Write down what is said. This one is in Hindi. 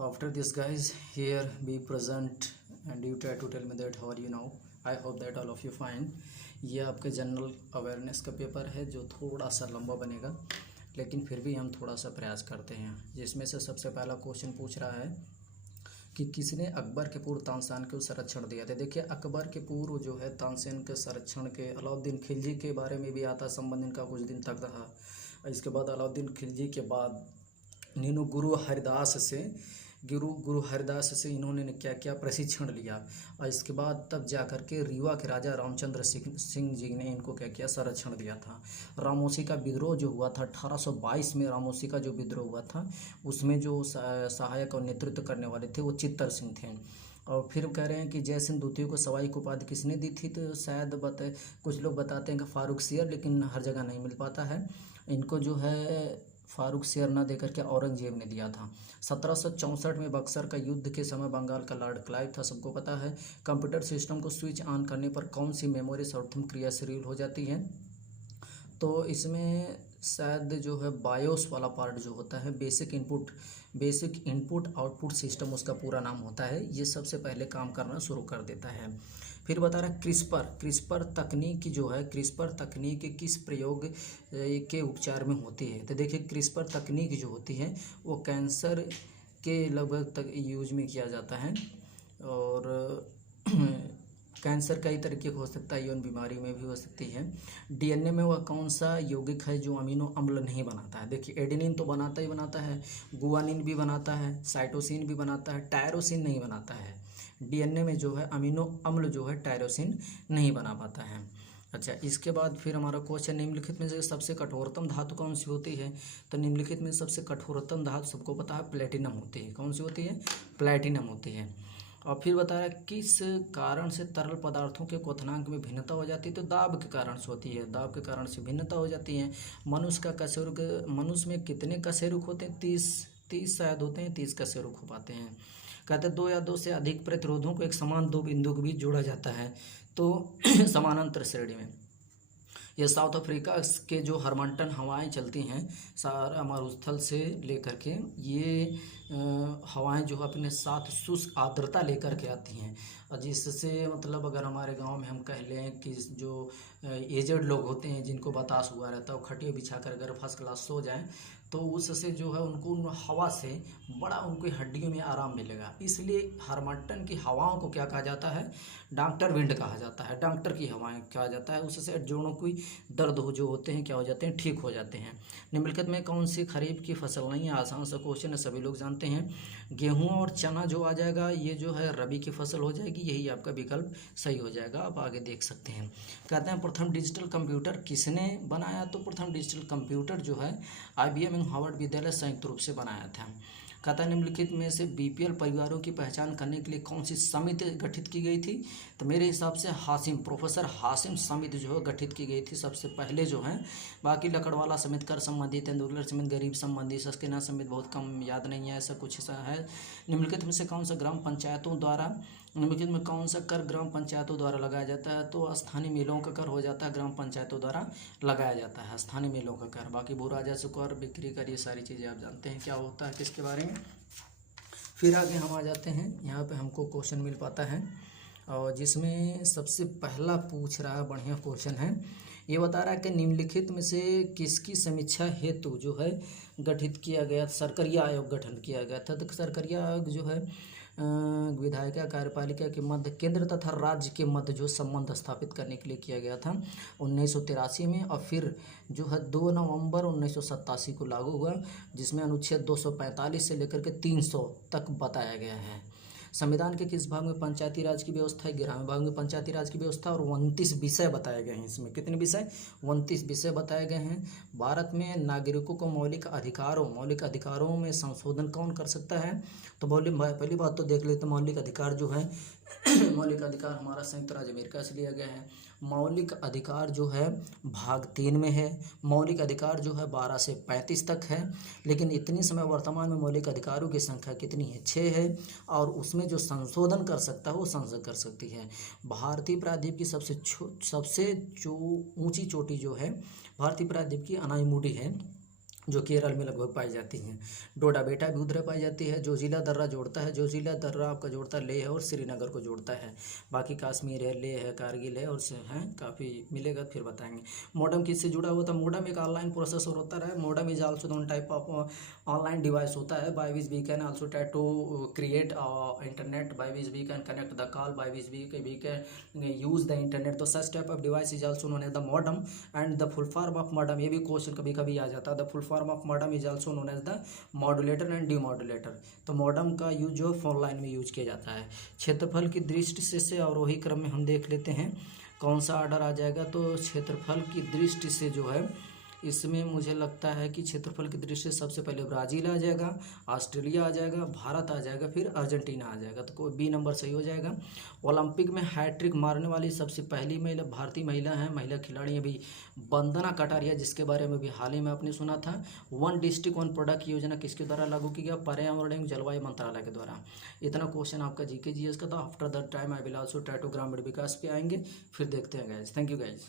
After this, guys, here be present and you try to tell me that how are you now. I hope that all of you fine. ये आपके जनरल अवेयरनेस का पेपर है जो थोड़ा सा लंबा बनेगा, लेकिन फिर भी हम थोड़ा सा प्रयास करते हैं। जिसमें से सबसे पहला क्वेश्चन पूछ रहा है कि किसने अकबर के पूर्व तानसेन को संरक्षण दिया था। देखिए, अकबर के पूर्व जो है तानसेन के संरक्षण के अलाउद्दीन खिलजी के बारे में भी आता संबंध इनका कुछ दिन तक रहा। इसके बाद अलाउद्दीन खिलजी के बाद इन्होंने गुरु हरिदास से इन्होंने क्या क्या प्रशिक्षण लिया, और इसके बाद तब जा कर के रीवा के राजा रामचंद्र सिंह जी ने इनको क्या क्या संरक्षण दिया था। रामोसी का विद्रोह जो हुआ था 1822 में, रामोसी का जो विद्रोह हुआ था उसमें जो सहायक और नेतृत्व करने वाले थे वो चित्तर सिंह थे। और फिर कह रहे हैं कि जयसिंह द्वितीय को सवाई की उपाधि किसने दी थी, तो शायद कुछ लोग बताते हैं कि फारूक सियर, लेकिन हर जगह नहीं मिल पाता है। इनको जो है फारूक सियर ना देकर के औरंगजेब ने दिया था। 1764 में बक्सर का युद्ध के समय बंगाल का लॉर्ड क्लाइव था, सबको पता है। कंप्यूटर सिस्टम को स्विच ऑन करने पर कौन सी मेमोरी सर्वप्रथम क्रियाशील हो जाती है, तो इसमें शायद जो है बायोस वाला पार्ट जो होता है, बेसिक इनपुट आउटपुट सिस्टम उसका पूरा नाम होता है, ये सबसे पहले काम करना शुरू कर देता है। फिर बता रहा है क्रिस्पर तकनीक जो है, क्रिस्पर तकनीक किस प्रयोग के उपचार में होती है। तो देखिए, क्रिस्पर तकनीक जो होती है वो कैंसर के लगभग तक यूज में किया जाता है, और कैंसर कई तरीके का हो सकता है, यौन बीमारी में भी हो सकती है। डीएनए में वह कौन सा यौगिक है जो अमीनो अम्ल नहीं बनाता है। देखिए, एडेनिन तो बनाता ही बनाता है, गुआनिन भी बनाता है, साइटोसिन भी बनाता है, टायरोसिन नहीं बनाता है। डीएनए में जो है अमीनो अम्ल जो है टायरोसिन नहीं बना पाता है। अच्छा, इसके बाद फिर हमारा क्वेश्चन, निम्नलिखित में से सबसे कठोरतम धातु कौन सी होती है। तो निम्नलिखित में सबसे कठोरतम धातु सबको पता है प्लेटिनम होती है। कौन सी होती है? प्लेटिनम होती है। और फिर बता रहा है किस कारण से तरल पदार्थों के क्वथनांक में भिन्नता हो जाती है, तो दाब के कारण से होती है। दाब के कारण से भिन्नता हो जाती है। मनुष्य में कितने कशेरुक होते हैं? 30 शायद होते हैं, 30 कशेरुक हो पाते हैं। कहते हैं 2 या 2 से अधिक प्रतिरोधों को एक समान 2 बिंदु के बीच जोड़ा जाता है, तो समानांतर श्रेणी में। ये साउथ अफ्रीका के जो हरमंटन हवाएं चलती हैं सारा मरुस्थल से लेकर के, ये हवाएं जो अपने साथ शुष्क आर्द्रता लेकर के आती हैं, और जिससे मतलब अगर हमारे गांव में हम कह लें कि जो एजड लोग होते हैं जिनको बतास हुआ रहता है, वो खटिया बिछा कर अगर फर्स्ट क्लास सो जाएं, तो उससे जो है उनको उन हवा से बड़ा उनकी हड्डियों में आराम मिलेगा। इसलिए हरमंटन की हवाओं को क्या कहा जाता है? डॉक्टर विंड कहा जाता है, डॉक्टर की हवाएं कहा जाता है। उससे जोड़ों की दर्द हो जो होते हैं क्या हो जाते हैं? ठीक हो जाते हैं। निम्नलिखित में कौन सी खरीफ की फसल नहीं है? आसान सा क्वेश्चन है, सभी लोग जानते हैं। गेहूँ और चना जो आ जाएगा ये जो है रबी की फसल हो जाएगी, यही आपका विकल्प सही हो जाएगा। आप आगे देख सकते हैं। कहते हैं प्रथम डिजिटल कंप्यूटर किसने बनाया, तो प्रथम डिजिटल कंप्यूटर जो है IBM हार्वर्ड विद्यालय संयुक्त रूप से बनाया था। कहता है निम्नलिखित में से BPL परिवारों की पहचान करने के लिए कौन सी समिति गठित की गई थी, तो मेरे हिसाब से प्रोफेसर हासिम समिति जो है गठित की गई थी सबसे पहले जो है। बाकी लकड़वाला समिति, कर संबंधी, तेंदुलकर समिति, गरीब संबंधी, सस्केना समिति बहुत कम याद नहीं है, ऐसा कुछ ऐसा है। निम्नलिखित में से कौन सा ग्राम पंचायतों द्वारा निम्नलिखित में कौन सा कर ग्राम पंचायतों द्वारा लगाया जाता है, तो स्थानीय मेलों का कर हो जाता है, ग्राम पंचायतों द्वारा लगाया जाता है स्थानीय मेलों का कर। बाकी भू राजस्व कर, बिक्री कर, ये सारी चीज़ें आप जानते हैं क्या होता है किसके बारे में। फिर आगे हम आ जाते हैं, यहाँ पे हमको क्वेश्चन मिल पाता है, और जिसमें सबसे पहला पूछ रहा है, बढ़िया क्वेश्चन है। ये बता रहा है कि निम्नलिखित में से किसकी समीक्षा हेतु जो है गठित किया गया, सरकरिया आयोग गठन किया गया था। तो सरकरिया आयोग जो है विधायिका कार्यपालिका के मध्य, केंद्र तथा राज्य के मध्य जो संबंध स्थापित करने के लिए किया गया था 1983 में, और फिर जो है 2 नवंबर 1987 को लागू हुआ, जिसमें अनुच्छेद 245 से लेकर के 300 तक बताया गया है। संविधान के किस भाग में पंचायती राज की व्यवस्था है? 11वें भाग में पंचायती राज की व्यवस्था, और 29 विषय बताए गए हैं। इसमें कितने विषय? 29 विषय बताए गए हैं। भारत में नागरिकों को मौलिक अधिकारों में संशोधन कौन कर सकता है, तो पहली बात तो देख लेते हैं मौलिक अधिकार जो है मौलिक अधिकार हमारा संयुक्त राज्य अमेरिका से लिया गया है। मौलिक अधिकार जो है भाग 3 में है। मौलिक अधिकार जो है 12 से 35 तक है, लेकिन इतनी समय वर्तमान में मौलिक अधिकारों की संख्या कितनी है? 6 है, और उसमें जो संशोधन कर सकता है वो संसद कर सकती है। भारतीय प्रायद्वीप की सबसे ऊंची चोटी जो है भारतीय प्रायद्वीप की अनाईमुडी है, जो केरल में लगभग पाई जाती हैं। डोडा बेटा भी उधर पाई जाती है। जोजिला दर्रा जोड़ता है, जोजिला दर्रा आपका जोड़ता है लेह और श्रीनगर को जोड़ता है। बाकी कश्मीर है, लेह है, कारगिल है और से हैं काफ़ी मिलेगा, फिर बताएंगे। मॉडम किससे जुड़ा हुआ था? मॉडम एक ऑनलाइन प्रोसेसर होता है। Modem is also one type of online device होता है by which we can also try to create internet, by which we can connect the call, by which we can use the internet. तो such type of device is also known as the modem and the full form of modem. ये भी क्वेश्चन कभी कभी आ जाता है। The full form of modem is also known as the modulator and demodulator. तो मॉडम का यूज जो फोन लाइन में यूज किया जाता है। क्षेत्रफल की दृष्टि से अवरोही क्रम में हम देख लेते हैं कौन सा ऑर्डर आ जाएगा। तो क्षेत्रफल की दृष्टि से जो है इसमें मुझे लगता है कि क्षेत्रफल की दृष्टि से सबसे पहले ब्राज़ील आ जाएगा, ऑस्ट्रेलिया आ जाएगा, भारत आ जाएगा, फिर अर्जेंटीना आ जाएगा। तो कोई बी नंबर सही हो जाएगा। ओलंपिक में हैट्रिक मारने वाली सबसे पहली महिला भारतीय महिला है, महिला खिलाड़ी अभी वंदना कटारिया, जिसके बारे में भी हाल ही में आपने सुना था। वन डिस्ट्रिक्ट वन प्रोडक्ट योजना किसके द्वारा लागू की गया? पर्यावरण एवं जलवायु मंत्रालय के द्वारा। इतना क्वेश्चन आपका जीके जीएस का था। After that time I will also try to ग्रामीण विकास पे आएंगे, फिर देखते हैं गाइज। Thank you guys.